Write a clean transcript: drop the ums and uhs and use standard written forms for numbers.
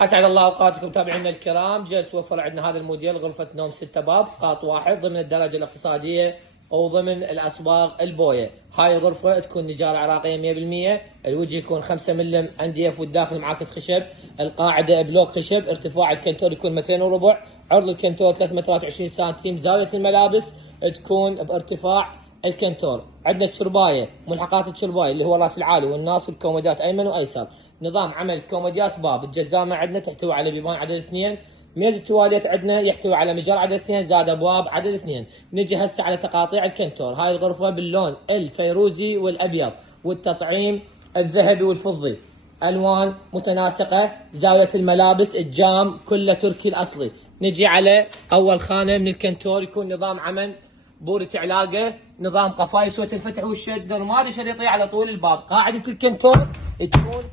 اسعد الله اوقاتكم متابعينا الكرام. جلس وفر عندنا هذا الموديل غرفه نوم 6 باب قاط واحد ضمن الدرجه الاقتصاديه او ضمن الاسواق البويه. هاي الغرفه تكون نجاره عراقيه 100%، الوجه يكون 5 ملم انديف والداخل معاكس خشب، القاعده بلوك خشب، ارتفاع الكنتور يكون 200 وربع، عرض الكنتور 3 مترات 20 سم، زاويه الملابس تكون بارتفاع الكنتور. عندنا الشربايه، ملحقات الشربايه اللي هو راس العالي والناص والكومودات ايمن وايسر. نظام عمل كوموديات باب. الجزامه عندنا تحتوي على بيبان عدد 2. ميز التواليت عندنا يحتوي على مجال عدد 2 زائد ابواب عدد 2. نجي هسه على تقاطيع الكنتور. هاي الغرفه باللون الفيروزي والابيض والتطعيم الذهبي والفضي، الوان متناسقه. زاويه الملابس الجام كله تركي الاصلي. نجي على اول خانه من الكنتور، يكون نظام عمل بورة علاقه، نظام قفاي صوت الفتح والشد نورمالي شريطي على طول الباب. قاعده الكنتور تكون